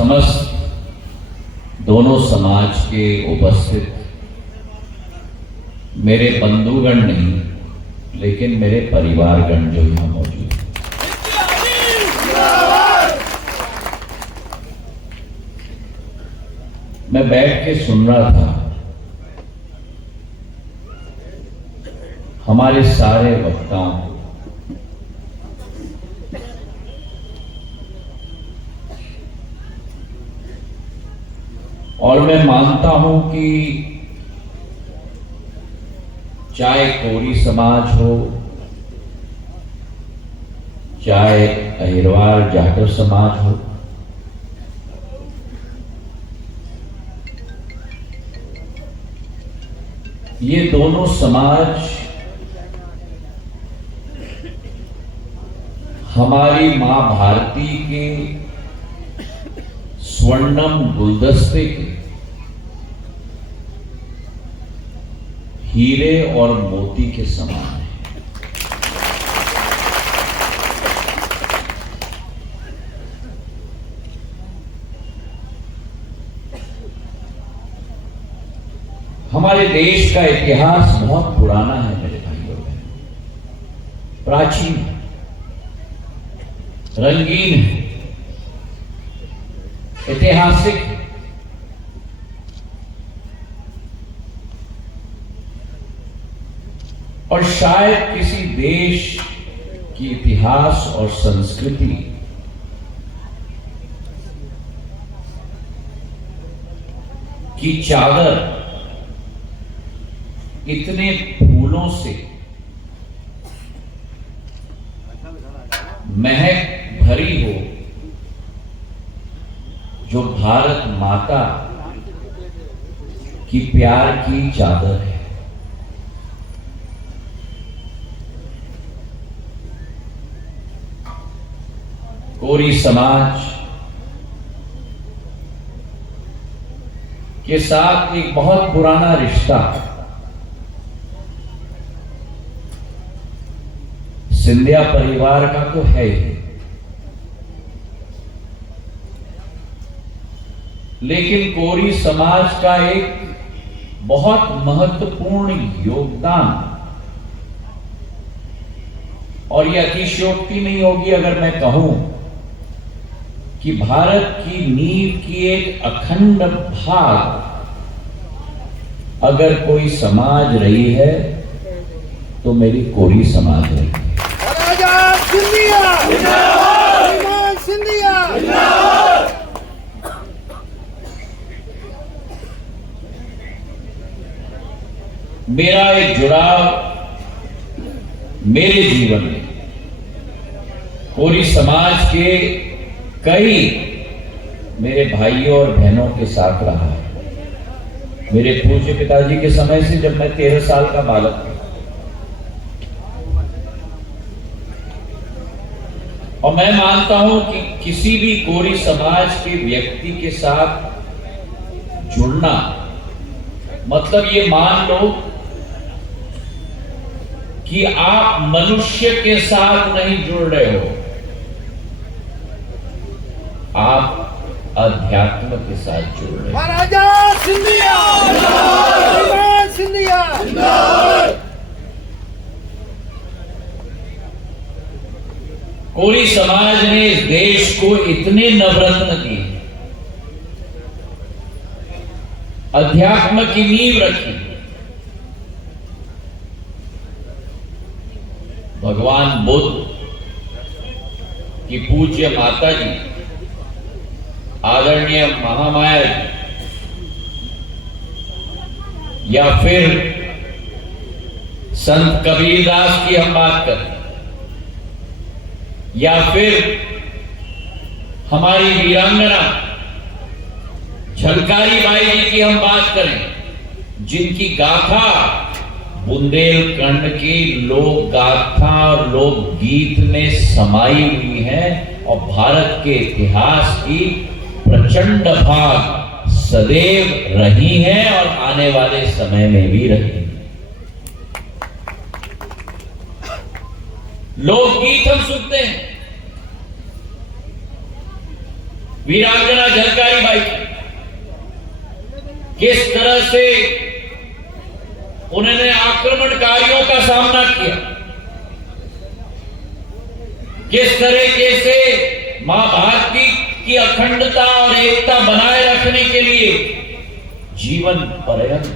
समस्त दोनों समाज के उपस्थित मेरे बंधुगण नहीं लेकिन मेरे परिवारगण जो यहां मौजूद हैं, मैं बैठ के सुन रहा था हमारे सारे वक्ताओं को। और मैं मानता हूं कि चाहे कोरी समाज हो, चाहे अहिरवार जाटव समाज हो, ये दोनों समाज हमारी मां भारती के स्वर्णम गुलदस्ते के हीरे और मोती के समान है। हमारे देश का इतिहास बहुत पुराना है मेरे भाइयों बहनों, प्राचीन है, रंगीन है, ऐतिहासिक है। और शायद किसी देश की इतिहास और संस्कृति की चादर इतने फूलों से महक भरी हो जो भारत माता की प्यार की चादर है। कोरी समाज के साथ एक बहुत पुराना रिश्ता सिंधिया परिवार का तो है ही, लेकिन कोरी समाज का एक बहुत महत्वपूर्ण योगदान, और यह अतिशयोक्ति नहीं होगी अगर मैं कहूं कि भारत की नींव की एक अखंड भाग अगर कोई समाज रही है तो मेरी कोरी समाज रही है। मेरा एक जुड़ाव मेरे जीवन में कोरी समाज के कई मेरे भाइयों और बहनों के साथ रहा है। मेरे पूज्य पिताजी के समय से जब मैं 13 साल का बालक था, और मैं मानता हूं कि किसी भी कोरी समाज के व्यक्ति के साथ जुड़ना मतलब ये मान लो कि आप मनुष्य के साथ नहीं जुड़ रहे हो, आप अध्यात्म के साथ जुड़ रहे हो। महाराजा सिंधिया, सिंधिया। कोरी समाज ने इस देश को इतने नवरत्न दिए, अध्यात्म की नींव रखी। भगवान बुद्ध की पूज्य माता जी आदरणीय महामाया जी, या फिर संत कबीरदास की हम बात करें, या फिर हमारी वीरांगना झलकारी बाई जी की हम बात करें, जिनकी गाथा बुंदेलखंड की लोक गाथा और लोक गीत में समाई हुई है और भारत के इतिहास की प्रचंड भाग सदैव रही है और आने वाले समय में भी रहेगी। लोकगीत हम सुनते हैं, वीरांगना झलकारी बाई किस तरह से उन्होंने आक्रमणकारियों का सामना किया, किस तरीके से मां भारती की अखंडता और एकता बनाए रखने के लिए जीवन पर्यंत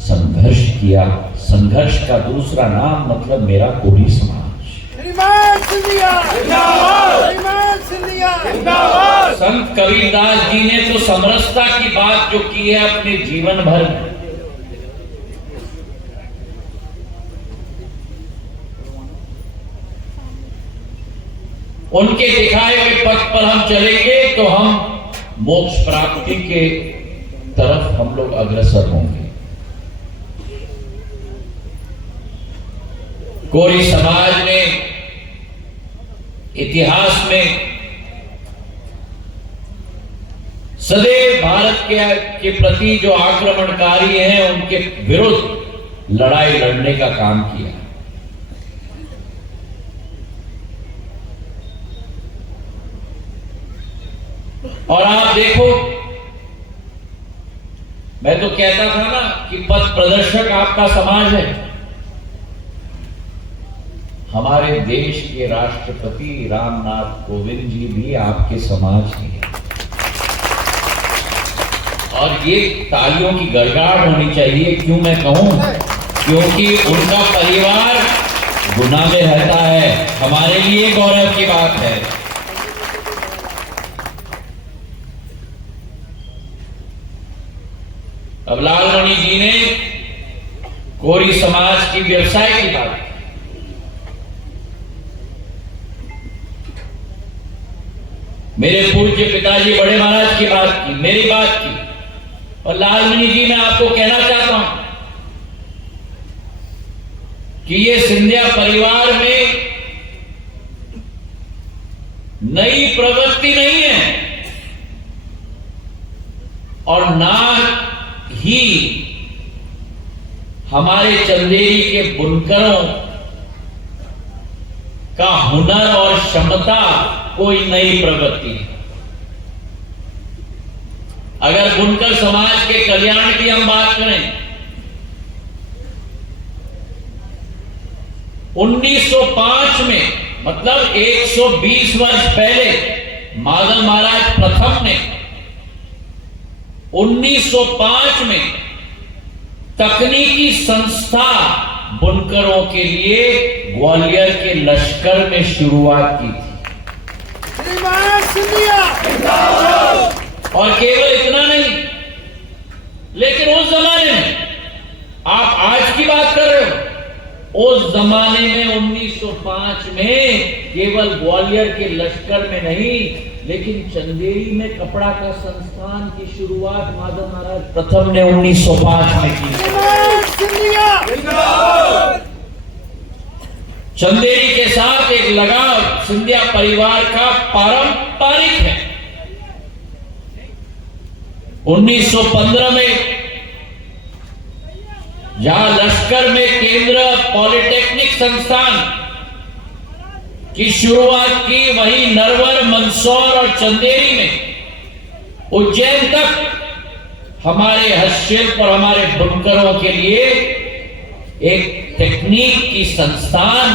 संघर्ष किया। संघर्ष का दूसरा नाम मतलब मेरा कोरी समाज। संत कबीरदास जी ने तो समरसता की बात जो की है अपने जीवन भर में, उनके दिखाए हुए पथ पर हम चलेंगे तो हम मोक्ष प्राप्ति के तरफ हम लोग अग्रसर होंगे। कोरी समाज ने इतिहास में सदैव भारत के प्रति जो आक्रमणकारी हैं उनके विरुद्ध लड़ाई लड़ने का काम किया। और आप देखो, मैं तो कहता था ना कि पथ प्रदर्शक आपका समाज है। हमारे देश के राष्ट्रपति रामनाथ कोविंद जी भी आपके समाज के हैं। और ये तालियों की गड़गड़ाहट होनी चाहिए। क्यों मैं कहूं? क्योंकि उनका परिवार गुना में रहता है। हमारे लिए गौरव की बात है। अब लालमणि जी ने कोरी समाज की व्यवसाय की बात की। मेरे पूज्य पिताजी बड़े महाराज की बात की, मेरी बात की। और लालमणि जी मैं आपको कहना चाहता हूं कि ये सिंधिया परिवार में नई प्रवृत्ति नहीं है और ना ही हमारे चंदेरी के बुनकरों का हुनर और क्षमता कोई नई प्रवृत्ति है। अगर बुनकर समाज के कल्याण की हम बात करें, 1905 में मतलब 120 वर्ष पहले माधव महाराज प्रथम ने 1905 में तकनीकी संस्था बुनकरों के लिए ग्वालियर के लश्कर में शुरुआत की थी। और केवल इतना नहीं, लेकिन उस जमाने में, आप आज की बात कर रहे हो, उस जमाने में 1905 में केवल ग्वालियर के लश्कर में नहीं, लेकिन चंदेरी में कपड़ा का संस्थान की शुरुआत माधव महाराज प्रथम ने 1905 में की। चंदेरी के साथ एक लगाव सिंधिया परिवार का पारंपरिक है। 1915 में जहां लश्कर में केंद्र पॉलिटेक्निक संस्थान की शुरुआत की, वहीं नरवर, मंदसौर और चंदेरी में उज्जैन तक हमारे हस्तशिल्प और हमारे बुनकरों के लिए एक टेक्निक की संस्थान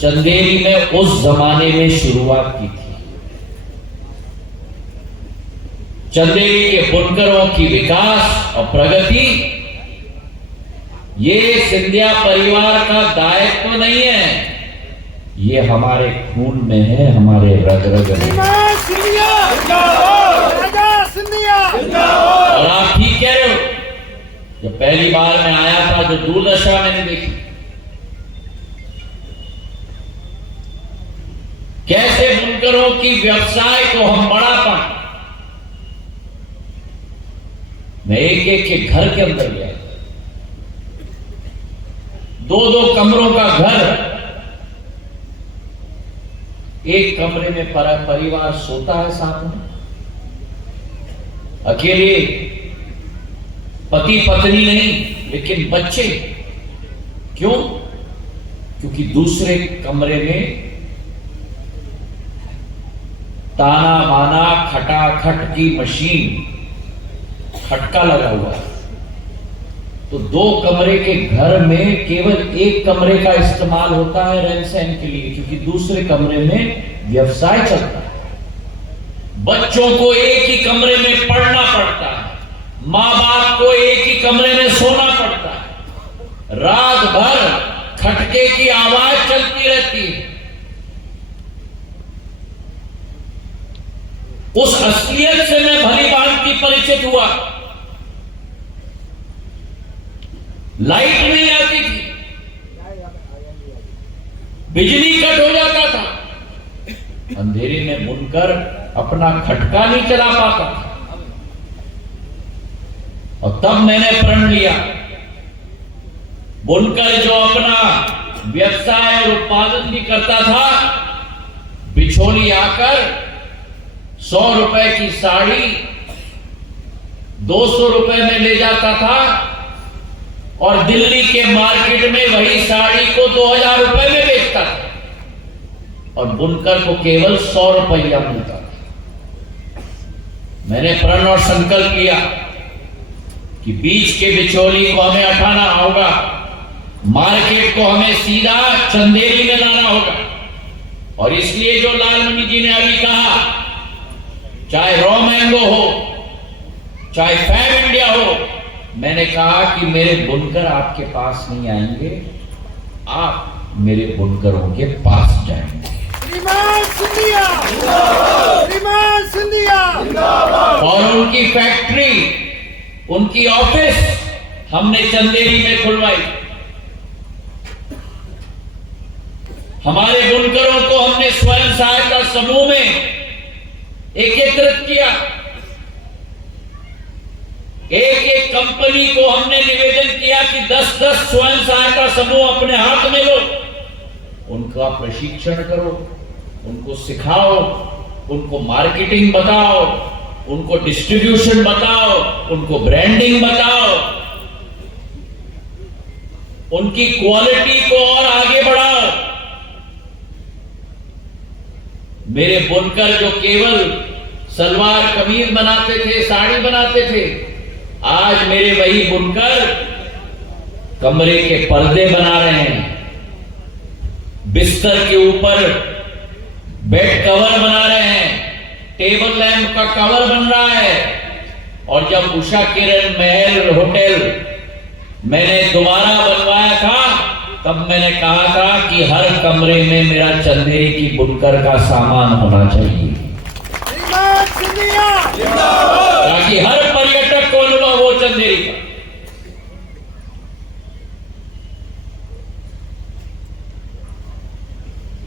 चंदेरी में उस जमाने में शुरुआत की थी। चंदेरी के बुनकरों की विकास और प्रगति ये सिंधिया परिवार का दायित्व नहीं है, ये हमारे खून में है, हमारे रग रग में। और आप ठीक कह रहे हो, जब पहली बार मैं आया था जो दूरदर्शा मैंने देखी, कैसे बुनकरों की व्यवसाय को हम बढ़ा पाए। मैं एक एक के घर के अंदर गया, 2-2 कमरों का घर, एक कमरे में परिवार सोता है साथ में, अकेले, पति पत्नी नहीं, लेकिन बच्चे। क्यों? क्योंकि दूसरे कमरे में ताना माना खटाखट की मशीन, खटका लगा हुआ है। तो 2 कमरे के घर में केवल 1 कमरे का इस्तेमाल होता है रहन सहन के लिए, क्योंकि दूसरे कमरे में व्यवसाय चलता है। बच्चों को एक ही कमरे में पढ़ना पड़ता है, माँ बाप को एक ही कमरे में सोना पड़ता है, रात भर खटके की आवाज चलती रहती है। उस असलियत से मैं भली भांति परिचित हुआ। लाइट नहीं आती थी, बिजली कट हो जाता था, अंधेरे में बुनकर अपना खटका नहीं चला पाता। और तब मैंने प्रण लिया, बुनकर जो अपना व्यवसाय और उत्पादन भी करता था, बिछोली आकर 100 रुपए की साड़ी 200 रुपए में ले जाता था और दिल्ली के मार्केट में वही साड़ी को 2000 रुपए में बेचता था और बुनकर को केवल 100 रुपया मिलता था। मैंने प्रण और संकल्प किया कि बीच के बिचौली को हमें हटाना होगा, मार्केट को हमें सीधा चंदेरी में लाना होगा। और इसलिए जो लालमणि जी ने अभी कहा, चाहे रॉ मैंगो हो, चाहे फैम इंडिया हो, मैंने कहा कि मेरे बुनकर आपके पास नहीं आएंगे, आप मेरे बुनकरों के पास जाएंगे। और उनकी फैक्ट्री, उनकी ऑफिस हमने चंदेरी में खुलवाई। हमारे बुनकरों को हमने स्वयं सहायता समूह में एकत्रित किया। एक कंपनी को हमने निवेदन किया कि 10-10 स्वयं सहायता समूह अपने हाथ में लो, उनका प्रशिक्षण करो, उनको सिखाओ, उनको मार्केटिंग बताओ, उनको डिस्ट्रीब्यूशन बताओ, उनको ब्रांडिंग बताओ, उनकी क्वालिटी को और आगे बढ़ाओ। मेरे बुनकर जो केवल सलवार कमीज बनाते थे, साड़ी बनाते थे, आज मेरे वही बुनकर कमरे के पर्दे बना रहे हैं, बिस्तर के ऊपर बेड कवर बना रहे हैं, टेबल लैंप का कवर बन रहा है। और जब उषा किरण महल होटल मैंने दोबारा बनवाया था, तब मैंने कहा था कि हर कमरे में मेरा चंदेरी की बुनकर का सामान होना चाहिए, ताकि हर पर्यटक को अनुभव हो चंदेरी का।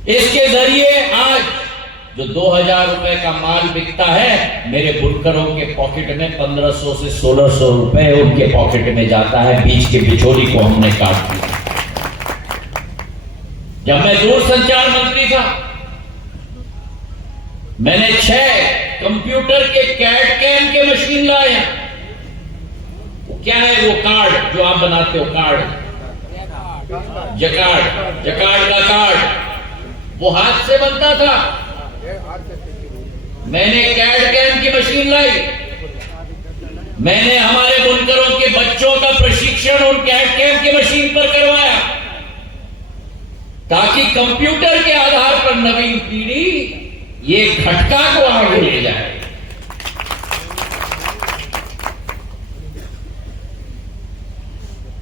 इसके जरिए आज जो 2000 रुपए का माल बिकता है, मेरे बुनकरों के पॉकेट में 1500 से 1600 रुपए उनके पॉकेट में जाता है। बीच के बिचौली को हमने काट दिया। जब मैं दूरसंचार मंत्री था, मैंने 6 कंप्यूटर के कैड कैम के मशीन लाए। वो क्या है, वो कार्ड जो आप बनाते हो, कार्ड, जकार्ड का कार्ड, वो हाथ से बनता था। मैंने कैड कैम की मशीन लाई। मैंने हमारे बुनकरों के बच्चों का प्रशिक्षण उन कैड कैम की मशीन पर करवाया, ताकि कंप्यूटर के आधार पर नवीन पीढ़ी ये खटका को आगे ले जाए।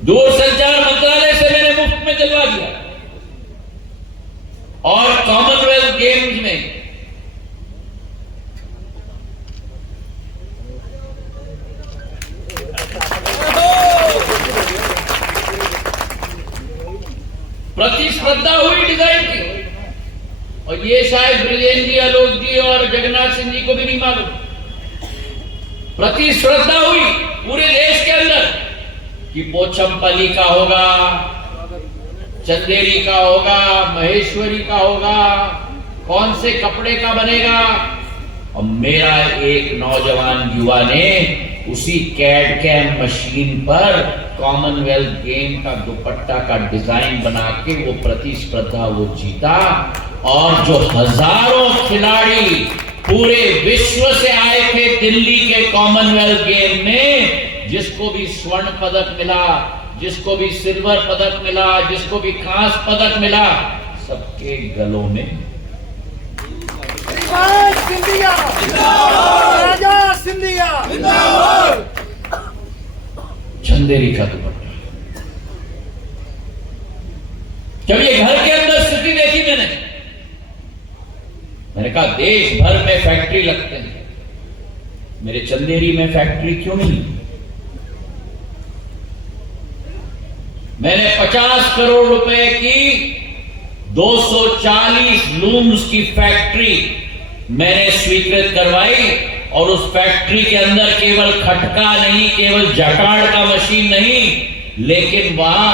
दूरसंचार मंत्रालय से मैंने मुफ्त में दिलवा दिया। और कॉमनवेल्थ गेम्स में प्रतिस्पर्धा हुई डिजाइन की, और ये शायद ब्रिजेंद्र जी, आलोक जी और जगन्नाथ सिंह जी को भी नहीं मालूम। प्रतिस्पर्धा हुई पूरे देश के अंदर कि पोचमपल्ली का होगा, चंदेरी का होगा, महेश्वरी का होगा, कौन से कपड़े का बनेगा। और मेरा एक नौजवान युवा ने उसी कैड कैम मशीन पर कॉमनवेल्थ गेम का दुपट्टा का डिजाइन बना के वो प्रतिस्पर्धा वो जीता। और जो हजारों खिलाड़ी पूरे विश्व से आए थे दिल्ली के कॉमनवेल्थ गेम में। जिसको भी स्वर्ण पदक मिला, जिसको भी सिल्वर पदक मिला, जिसको भी कांस्य पदक मिला, सबके गलों में सिंधिया राजा सिंधिया चंदेरी का दुपट्टा। जब ये घर के अंदर स्थिति देखी मैंने कहा देश भर में फैक्ट्री लगते हैं, मेरे चंदेरी में फैक्ट्री क्यों नहीं? मैंने 50 करोड़ रुपए की 240 लूम्स की फैक्ट्री मैंने स्वीकृत करवाई, और उस फैक्ट्री के अंदर केवल खटका नहीं, केवल जकाड़ का मशीन नहीं, लेकिन वहां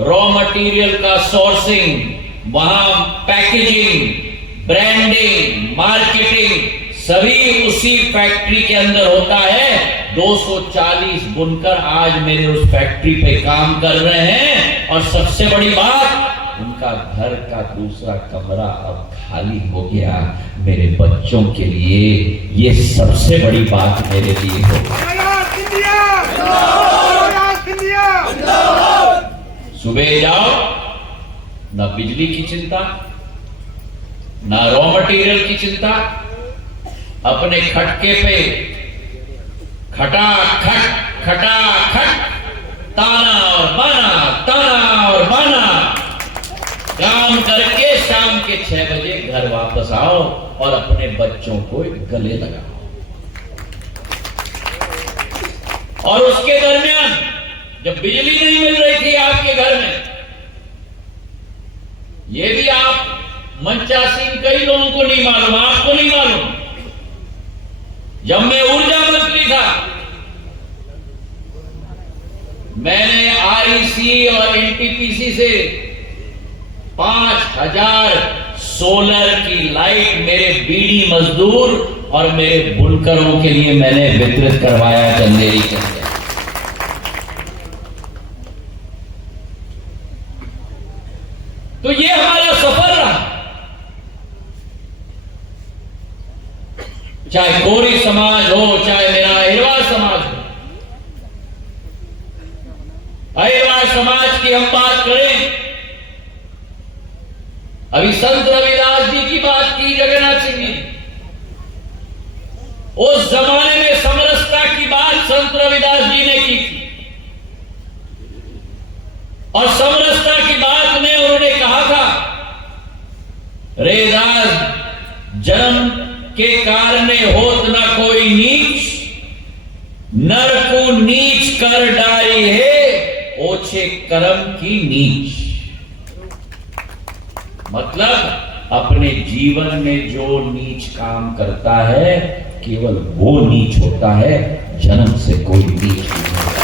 रॉ मटेरियल का सोर्सिंग, वहां पैकेजिंग, ब्रांडिंग, मार्केटिंग सभी उसी फैक्ट्री के अंदर होता है। 240 बुनकर आज मेरे उस फैक्ट्री पे काम कर रहे हैं, और सबसे बड़ी बात, उनका घर का दूसरा कमरा अब खाली हो गया मेरे बच्चों के लिए। ये सबसे बड़ी बात मेरे लिए हो। सुबह जाओ, ना बिजली की चिंता, ना रॉ मटेरियल की चिंता, अपने खटके पे खटा खट ताना और बाना काम करके शाम के 6 बजे घर वापस आओ और अपने बच्चों को गले लगाओ। और उसके दरमियान जब बिजली नहीं मिल रही थी आपके घर में, ये भी आप मंचासीन कई लोगों को नहीं मालूम, आपको नहीं मालूम, जब मैं ऊर्जा मंत्री था, मैंने आरईसी और एनटीपीसी से 5000 सोलर की लाइट मेरे बीड़ी मजदूर और मेरे बुनकरों के लिए मैंने वितरित करवाया चंदेरी के अंदर। तो ये हमारा सफर रहा। चाहे कोरी समाज हो, चाहे मेरा अहिरवार समाज हो। अहिरवार समाज की हम बात करें, अभी संत रविदास जी की बात की जगन्नाथ सिंह ने। उस जमाने में समरसता की बात संत रविदास जी ने की थी, और समरसता की बात में उन्होंने कहा था, रैदास जन्म के कारणे होत न कोई नीच, नर को नीच कर डारी है, ओछे कर्म की नीच। मतलब अपने जीवन में जो नीच काम करता है केवल वो नीच होता है, जन्म से कोई नीच नहीं होता।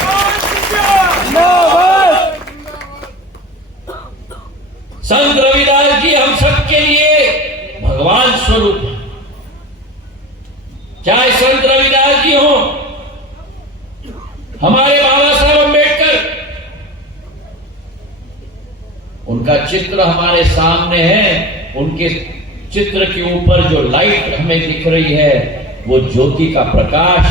संत रविदास जी हम सबके लिए भगवान स्वरूप हैं। चाहे संत रविदास जी हो, हमारे बाबा साहब अम्बेडकर, उनका चित्र हमारे सामने है। उनके चित्र के ऊपर जो लाइट हमें दिख रही है, वो ज्योति का प्रकाश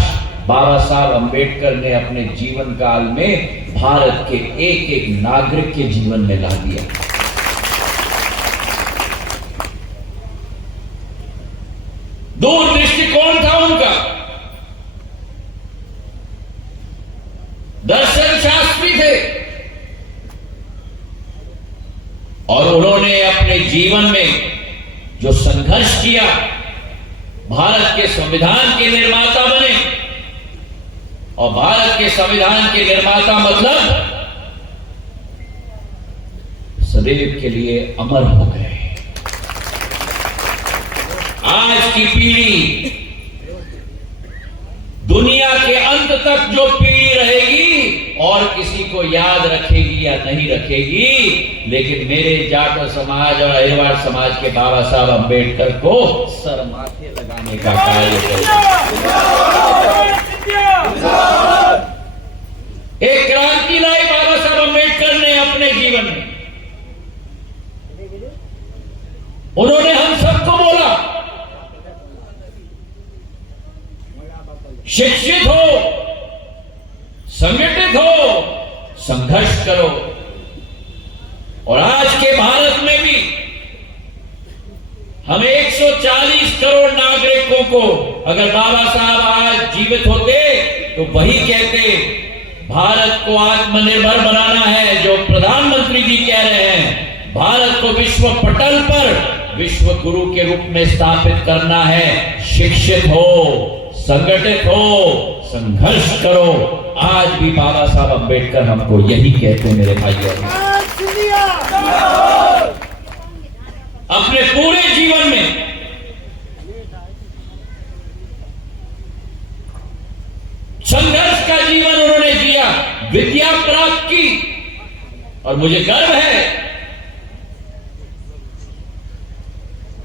बाबा साहब अम्बेडकर ने अपने जीवन काल में भारत के एक एक नागरिक के जीवन में ला दिया। दूर दृष्टिकोण था उनका, दर्शन शास्त्री थे, और उन्होंने अपने जीवन में जो संघर्ष किया, भारत के संविधान के निर्माता बने। और भारत के संविधान के निर्माता मतलब सदैव के लिए अमर हो गए। आज की पीढ़ी, दुनिया के अंत तक जो पीढ़ी रहेगी, और किसी को याद रखेगी या नहीं रखेगी, लेकिन मेरे जाट समाज और अहिरवार समाज के बाबा साहब अम्बेडकर को सर माथे लगाने का कार्य करेगा। एक क्रांति लाई बाबा साहब अम्बेडकर ने अपने जीवन में। उन्होंने हम सबको बोला शिक्षित हो, संगठित हो, संघर्ष करो। और आज के भारत में भी हम 140 करोड़ नागरिकों को, अगर बाबा साहब आज जीवित होते तो वही कहते, भारत को आत्मनिर्भर बनाना है। जो प्रधानमंत्री जी कह रहे हैं, भारत को विश्व पटल पर विश्व गुरु के रूप में स्थापित करना है। शिक्षित हो, संगठित हो, संघर्ष करो। आज भी बाबा साहब अंबेडकर हमको यही कहते हैं मेरे भाइयों। अपने पूरे जीवन में संघर्ष का जीवन उन्होंने जिया, विद्या प्राप्त की। और मुझे गर्व है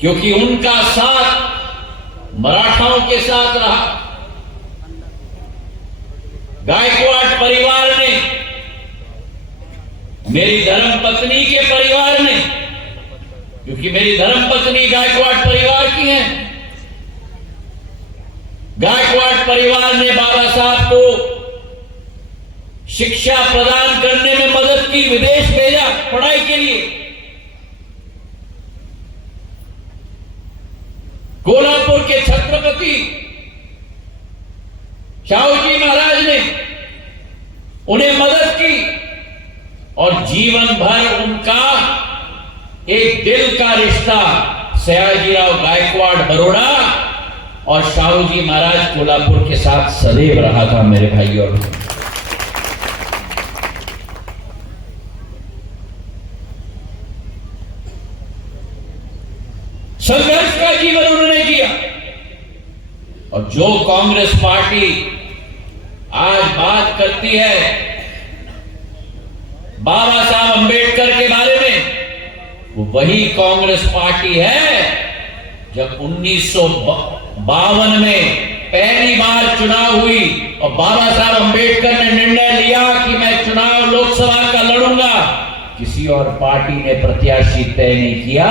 क्योंकि उनका साथ मराठाओं के साथ रहा। गायकवाड़ परिवार ने, मेरी धर्मपत्नी के परिवार ने, क्योंकि मेरी धर्मपत्नी गायकवाड़ परिवार की है, गायकवाड़ परिवार ने बाबा साहब को शिक्षा प्रदान करने में मदद की, विदेश भेजा पढ़ाई के लिए। कोल्हापुर के छत्रपति शाहूजी महाराज ने उन्हें मदद की और जीवन भर उनका एक दिल का रिश्ता सयाजीराव गायकवाड़ बरोड़ा और शाहूजी महाराज कोल्हापुर के साथ सदैव रहा था मेरे भाइयों। संघर्ष का जीवन उन्होंने जिया। और जो कांग्रेस पार्टी आज बात करती है बाबा साहब अंबेडकर के बारे में, वो वही कांग्रेस पार्टी है जब 1952 में पहली बार चुनाव हुई और बाबा साहब अंबेडकर ने निर्णय लिया कि मैं चुनाव लोकसभा का लड़ूंगा। किसी और पार्टी ने प्रत्याशी तय नहीं किया,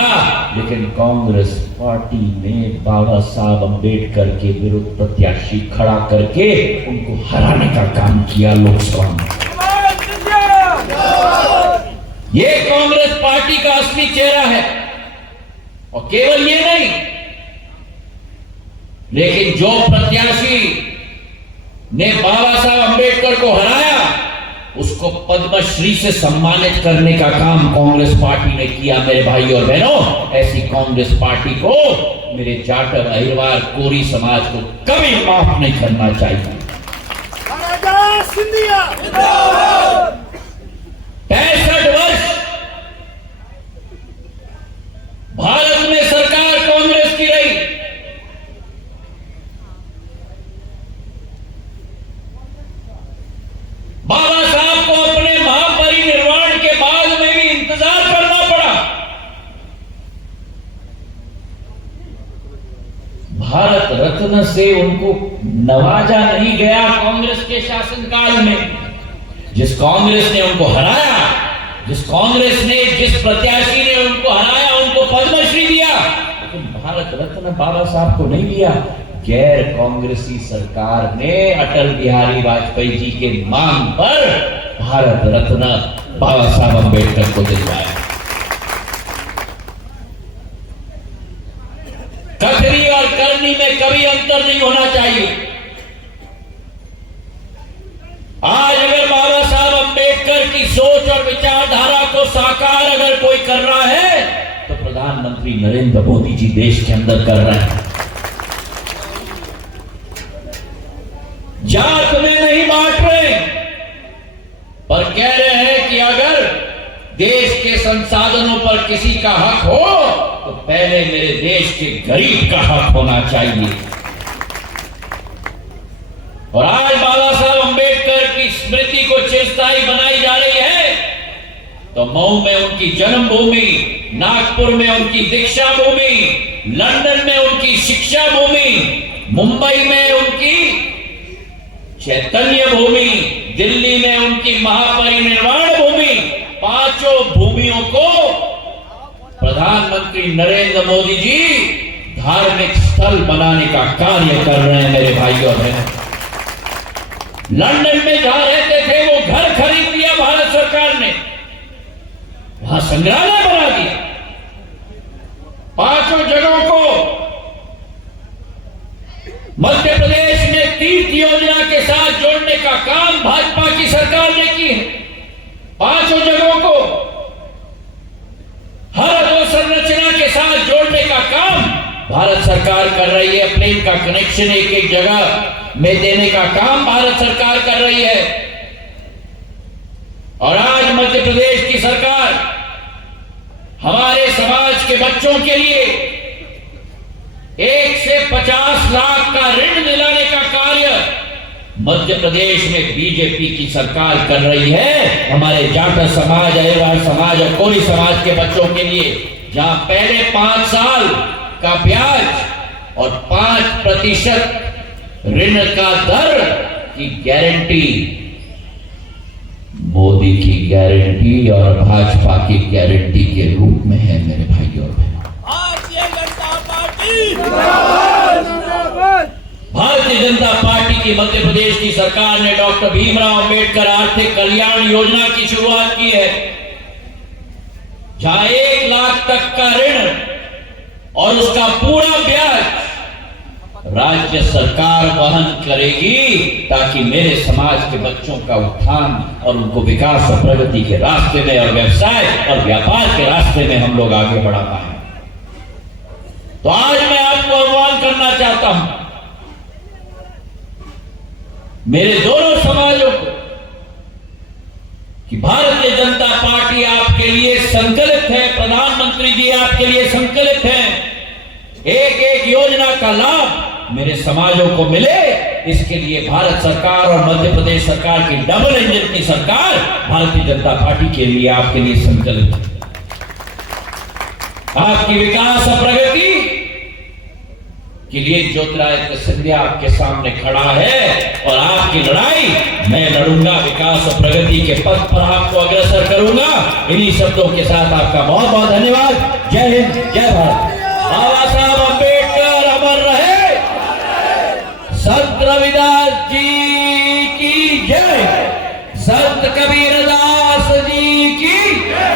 लेकिन कांग्रेस पार्टी ने बाबा साहब अंबेडकर के विरुद्ध प्रत्याशी खड़ा करके उनको हराने का काम किया लोकसभा में। ये कांग्रेस पार्टी का असली चेहरा है। और केवल ये नहीं, लेकिन जो प्रत्याशी ने बाबा साहब अंबेडकर को हराया उसको पद्मश्री से सम्मानित करने का काम कांग्रेस पार्टी ने किया। मेरे भाई और बहनों, ऐसी कांग्रेस पार्टी को, मेरे जाटव अहिरवार कोरी समाज को कभी माफ नहीं करना चाहिए। 65 वर्ष भारत में सरकार कांग्रेस की रही। बाबा साहब को अपने महापरिनिर्वाण के बाद में भी इंतजार करना पड़ा। भारत रत्न से उनको नवाजा नहीं गया कांग्रेस के शासनकाल में। जिस कांग्रेस ने उनको हराया, जिस कांग्रेस ने, जिस प्रत्याशी ने उनको हराया, उनको पद्मश्री दिया, लेकिन भारत रत्न बाबा साहब को नहीं दिया। गैर कांग्रेसी सरकार ने अटल बिहारी वाजपेयी जी के मांग पर भारत रत्न बाबा साहब अंबेडकर को दिलवाया। कथनी और करनी में कभी अंतर नहीं होना चाहिए। आज अगर बाबा साहब अंबेडकर की सोच और विचारधारा को साकार अगर कोई कर रहा है तो प्रधानमंत्री नरेंद्र मोदी जी देश के अंदर कर रहे हैं। जात में नहीं बांट रहे, पर कह रहे हैं कि अगर देश के संसाधनों पर किसी का हक हो तो पहले मेरे देश के गरीब का हक होना चाहिए। और आज बाबा साहब अंबेडकर की स्मृति को चिरस्थायी बनाई जा रही है तो मऊ में उनकी जन्मभूमि, नागपुर में उनकी दीक्षा भूमि, लंदन में उनकी शिक्षा भूमि, मुंबई में उनकी चैतन्य भूमि, दिल्ली में उनकी महापरिनिर्वाण भूमि, पांचों भूमियों को प्रधानमंत्री नरेंद्र मोदी जी धार्मिक स्थल बनाने का कार्य कर रहे हैं मेरे भाइयों और बहनों। लंदन में जहां रहते थे वो घर खरीद लिया भारत सरकार ने, वहां संग्रहालय बना दिया। 5 जगहों को मध्य प्रदेश में तीर्थ योजना के साथ जोड़ने का काम भाजपा की सरकार ने की है। 5 जगहों को हर अधोसंरचना के साथ जोड़ने का काम भारत सरकार कर रही है। प्लेन का कनेक्शन एक एक जगह में देने का काम भारत सरकार कर रही है। और आज मध्य प्रदेश की सरकार हमारे समाज के बच्चों के लिए 1 से 50 लाख का ऋण दिलाने का कार्य मध्य प्रदेश में बीजेपी की सरकार कर रही है। हमारे जाट समाज, अहिरवार समाज और कोरी समाज के बच्चों के लिए, जहां पहले 5 साल का ब्याज और 5% ऋण का दर की गारंटी मोदी की गारंटी और भाजपा की गारंटी के रूप में है। मेरे भाइयों और बहनों, भारतीय जनता पार्टी जिंदाबाद। भारतीय जनता पार्टी की मध्य प्रदेश की सरकार ने डॉक्टर भीमराव अंबेडकर आर्थिक कल्याण योजना की शुरुआत की है, जहां 1 लाख तक का ऋण और उसका पूरा ब्याज राज्य सरकार वहन करेगी, ताकि मेरे समाज के बच्चों का उत्थान और उनको विकास और प्रगति के रास्ते में और व्यवसाय और व्यापार के रास्ते में हम लोग आगे बढ़ा पाए। तो आज मैं आपको आह्वान करना चाहता हूं, मेरे दोनों समाजों को, कि भारतीय जनता पार्टी आपके लिए संकल्पित है, प्रधानमंत्री जी आपके लिए संकल्पित हैं। एक एक योजना का लाभ मेरे समाजों को मिले, इसके लिए भारत सरकार और मध्य प्रदेश सरकार की डबल इंजन की सरकार भारतीय जनता पार्टी के लिए आपके लिए संकल्पित है। आपकी विकास और प्रगति के लिए ज्योतिरादित्य सिंधिया आपके सामने खड़ा है और आपकी लड़ाई मैं लड़ूंगा। विकास और प्रगति के पथ पर आपको अग्रसर करूंगा। इन्हीं शब्दों के साथ आपका बहुत बहुत धन्यवाद। जय हिंद, जय भारत। बाबा साहब अम्बेडकर अमर रहे। संत रविदास जी की जय। संत कबीरदास जी की जय।